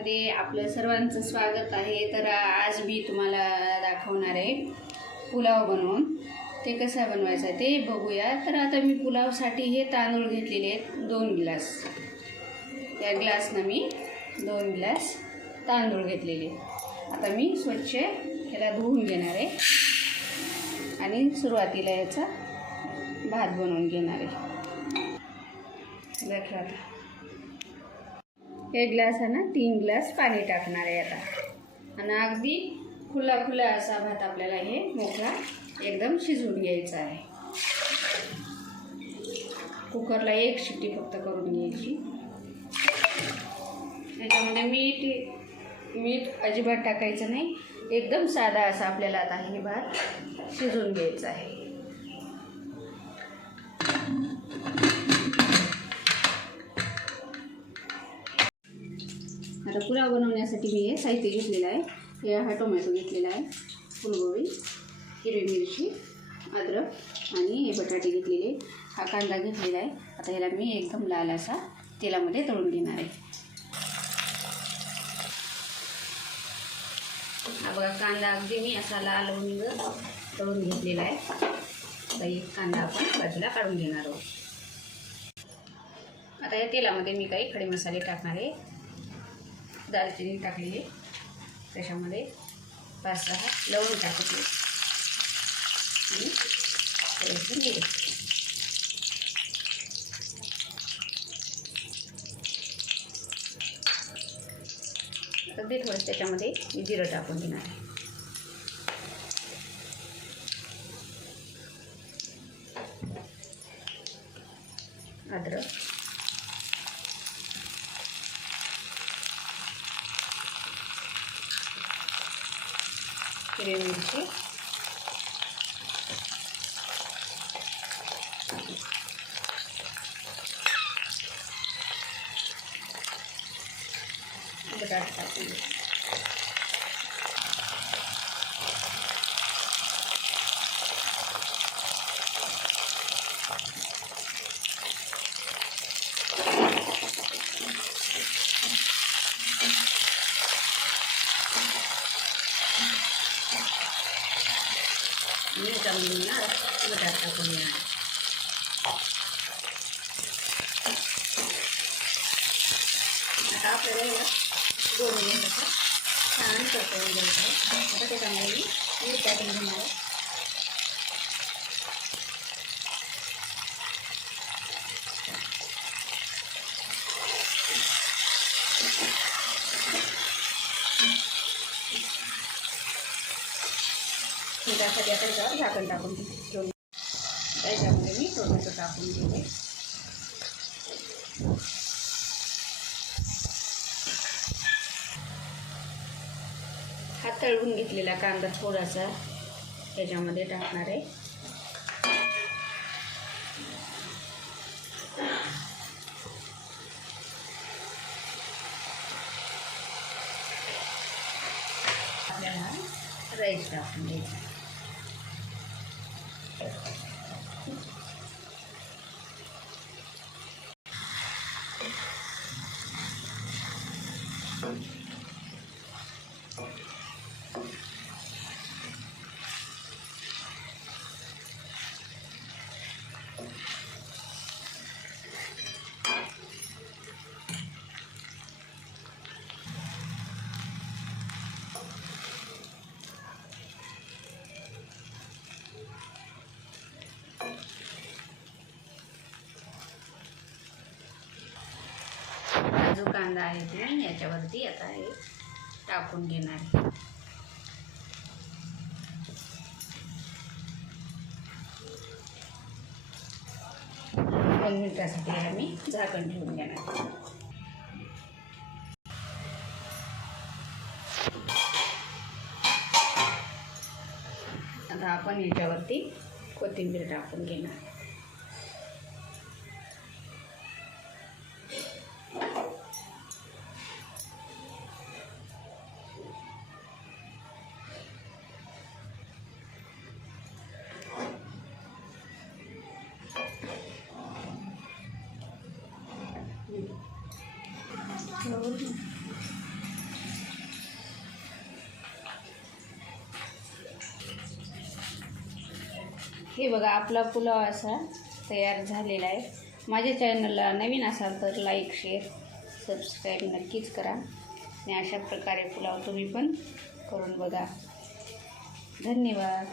चॅनलमध्ये आपलं सर्वांचं स्वागत आहे। तर आज मी तुम्हाला दाखवणार आहे पुलाव बनवून। ते कसा बनवायचा ते बघूया। तर आता मी पुलावसाठी हे तांदूळ घेतलेले आहेत 2 ग्लास। या ग्लासनं मी 2 ग्लास तांदूळ घेतलेले। आता मी स्वच्छ याला धुवून घेणार आहे आणि सुरुवातीला याचा भात बनवून घेणार आहे। बघा आता 1 ग्लासानं 3 ग्लास पाणी टाकणार आहे आता। आणि अगदी खुला असा भात आपल्याला हे मोकळा एकदम शिजवून घ्यायचा आहे। कुकरला 1 शिट्टी फक्त करून घ्यायची। त्याच्यामध्ये मीठ अजिबात टाकायचं नाही। एकदम साधा असा आपल्याला आता हे भात शिजवून घ्यायचा आहे। आता पुलाव बनवण्यासाठी मी हे साहित्य घेतलेलं आहे। हा टोमॅटो घेतलेला आहे, फुलगोबी, हिरवी मिरची, अद्रक आणि हे बटाटे घेतलेले। हा कांदा घेतलेला आहे। आता ह्याला मी एकदम लाल असा तेलामध्ये तळून घेणार आहे। हा बघा कांदा अगदी मी असा लाल होऊन तळून घेतलेला आहे। आता एक कांदा आपण बाजूला काढून घेणार आहोत। आता या तेलामध्ये मी काही खडे मसाले टाकणार आहे। दालचिनी टाकलेली, त्याच्यामध्ये 5-6 लवंग टाकले आणि थोडेसे मिरे। अगदी थोडं त्याच्यामध्ये मी जिरं टाकून घेणार आहे। अद्रक, हिरवी मिरची, बटाटे टाकून बटाटा टाकून घेणार। आता आपल्याला 2 मिनिट छान परतवून घ्यायचं आहे। आता त्याच्यामध्ये मी मीठ टाकून घेणार आहे। त्यासाठी आता त्याच्यावर झाकण टाकून ठेवून त्याच्यामध्ये मी टोमॅटो टाकून घेते। हा तळून घेतलेला कांदा थोडासा त्याच्यामध्ये टाकणार आहे। आपल्याला राईस टाकून द्यायचा। जो कांदा आहे ते याच्यावरती आता हे टाकून घेणार आहे। 2 मिनिटासाठी याला मी झाकण ठेवून घेणार। आता आपण याच्यावरती कोथिंबीर टाकून घेणार। हे बघा आपला पुलाव असा तयार झालेला आहे. माझ्या चॅनलला नवीन असाल तर लाईक शेअर सबस्क्राईब नक्कीच करा आणि अशा प्रकारे पुलाव तुम्ही पण करून बघा. धन्यवाद.